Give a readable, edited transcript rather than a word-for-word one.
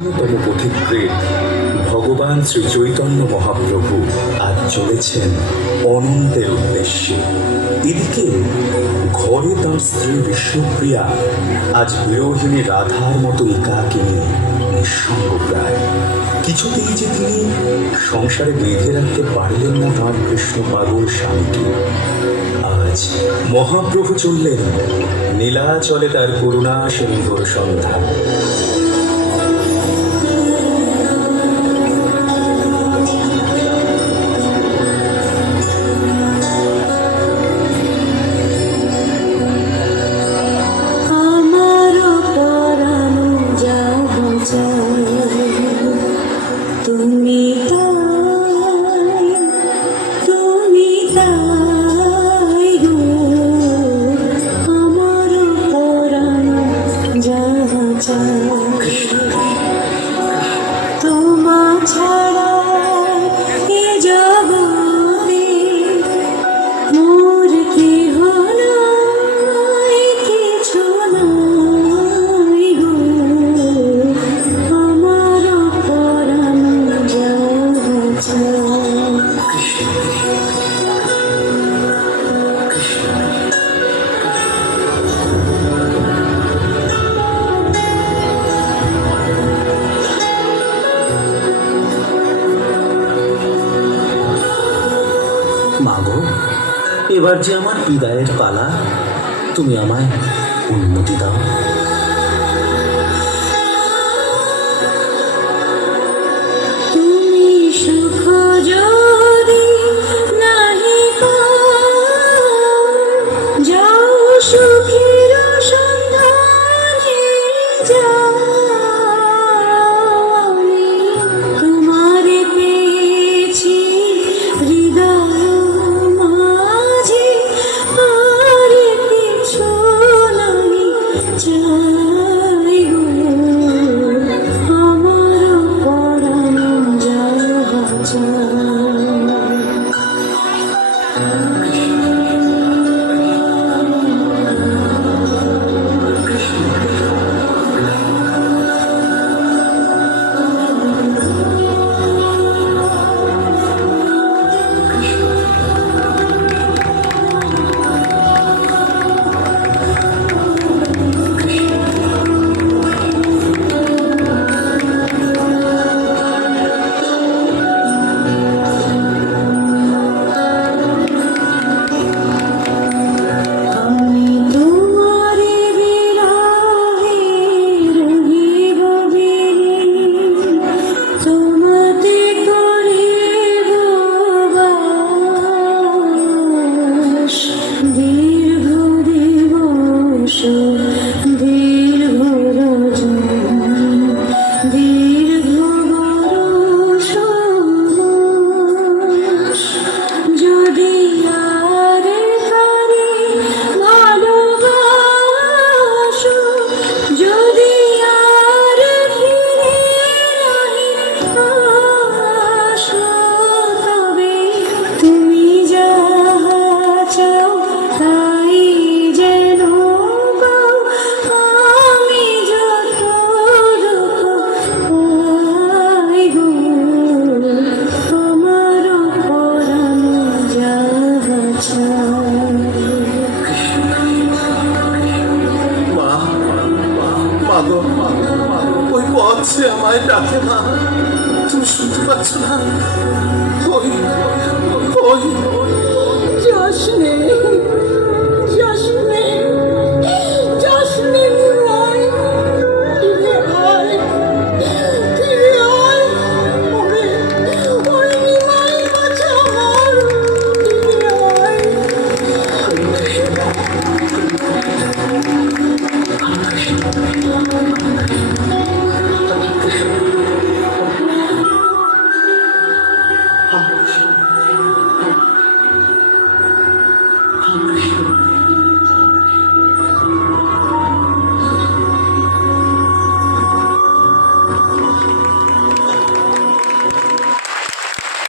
তম পথিকৃৎ ভগবান শ্রী চৈতন্য মহাপ্রভু আজ চলেছেন অনন্তের উদ্দেশ্যে। এদিকে ঘরে তার স্ত্রী বিষ্ণুপ্রিয়া আজ বিরোহিণী রাধার মতো একাকিনী নিঃসঙ্গ প্রায়। কিছুতেই যে তিনি সংসারে বেঁধে রাখতে পারলেন না তাঁর কৃষ্ণ পাগল স্বামীকে। আজ মহাপ্রভু চললেন নীলাচলে তার করুণা সিন্ধুর সন্ধ্যা। মাগো, এবার যে আমার বিদায়ের পালা, তুমি আমায় অনুমতি দাও। তুমি সুখ যদি নাহি যাও সুখের সন্ধানে যাও, তোমারে পেয়েছি হৃদয় মাঝে, আর কিছু নাহি চাই গো, আমার পরাণ যাহা চায়। ওই পথ সে আমায় ডাকে না, তুমি শুনতে পাচ্ছ না? ওই ওই যাসনে যাসনে যাসনে রায়, ফিরে আয়, ফিরে আয়, ওরে ওরে নিমাই বাঁচা আমার, ফিরে আয়। Hare